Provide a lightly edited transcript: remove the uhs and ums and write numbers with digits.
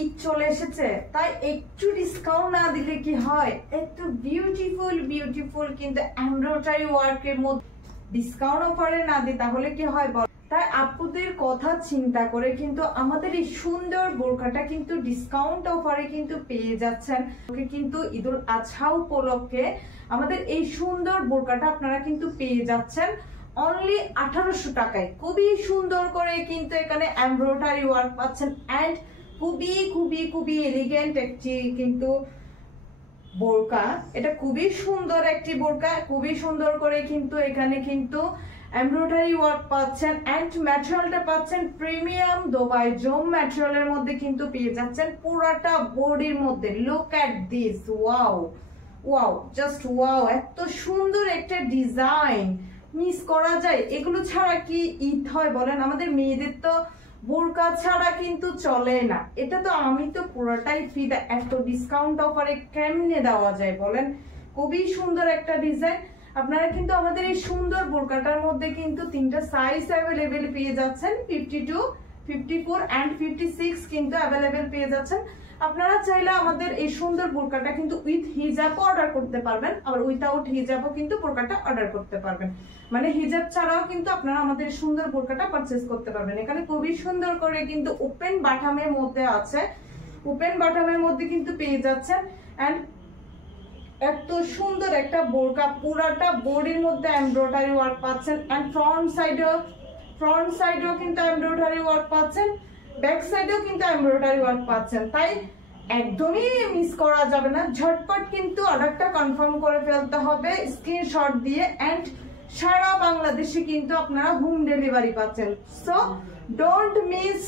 ঈদ চলে এসেছে, তাই একটু ডিসকাউন্ট না দিলে কি হয়? একটু বিউটিফুল বিউটিফুল কিন্তু এমব্রয়ডারি ওয়ার্কের মধ্যে ডিসকাউন্ট অফারে না দিই তাহলে কি হয় বল? তাই আপুদের কথা চিন্তা করে কিন্তু আমাদের এই সুন্দর বোরকাটা কিন্তু ডিসকাউন্ট অফারে কিন্তু পেয়ে যাচ্ছেন। কিন্তু ঈদুল আজহা উপলক্ষে আমাদের এই সুন্দর বোরকাটা আপনারা কিন্তু পেয়ে যাচ্ছেন অনলি 1800 টাকায়। খুবই সুন্দর করে কিন্তু এখানে এমব্রয়ডারি ওয়ার্ক পাচ্ছেন এন্ড খুবই খুবই খুবই এলিগেন্ট একটি কিন্তু বোরকা। এটা খুবই সুন্দর একটি বোরকা, খুবই সুন্দর করে কিন্তু এখানে কিন্তু এমব্রয়ডারি ওয়ার্ক পাচ্ছেন এন্ড ম্যাটেরিয়ালটা পাচ্ছেন প্রিমিয়াম দুবাই জোম ম্যাটেরিয়ালের মধ্যে কিন্তু পেয়ে যাচ্ছেন পুরাটা বডির মধ্যে। Look at this, wow wow, just wow, এত সুন্দর একটা ডিজাইন মিস করা যায়? এগুলো ছাড়া কি ঈদ হয় বলেন? আমাদের মেয়েদের তো বোরকা ছাড়া কিন্তু চলে না। এটা তো আমি তো পুরোটাই ফিদা, এত ডিসকাউন্ট অফারে কেমনে দেওয়া যায় বলেন? খুবই সুন্দর একটা ডিজাইন। আপনারা কিন্তু আমাদের এই সুন্দর বোরকাটার মধ্যে কিন্তু তিনটা সাইজ অ্যাভেলেবেল পেয়ে যাচ্ছেন, 52, 54 এন্ড 56 কিন্তু অ্যাভেলেবেল পেয়ে যাচ্ছেন। আপনারা চাইলে আমাদের এই সুন্দর বোরকাটা কিন্তু উইথ হিজাবও অর্ডার করতে পারবেন, আবার উইথাউট হিজাবও কিন্তু বোরকাটা অর্ডার করতে পারবেন। মানে হিজাব ছাড়াও কিন্তু আপনারা আমাদের সুন্দর বোরকাটা পারচেজ করতে পারবেন। এখানে খুবই সুন্দর করে কিন্তু ওপেন বাটামের মধ্যে আছে, ওপেন বাটামের মধ্যে কিন্তু পেয়ে যাচ্ছেন এন্ড এত সুন্দর একটা বোরকা, পুরাটা বডির মধ্যে এমব্রয়ডারি ওয়ার্ক পাচ্ছেন এন্ড ফ্রন্ট সাইডেও কিন্তু এমব্রয়ডারি ওয়ার্ক পাচ্ছেন, ব্যাক সাইডেও কিন্তু এমব্রয়ডারি ওয়ার্ক পাচ্ছেন। তাই একদমই মিস করা যাবে না, ঝটপট কিন্তু অর্ডারটা কনফার্ম করে ফেলতে হবে স্ক্রিনশট দিয়ে এন্ড সারা বাংলাদেশে কিন্তু আপনারা হোম ডেলিভারি পাচ্ছেন। So don't miss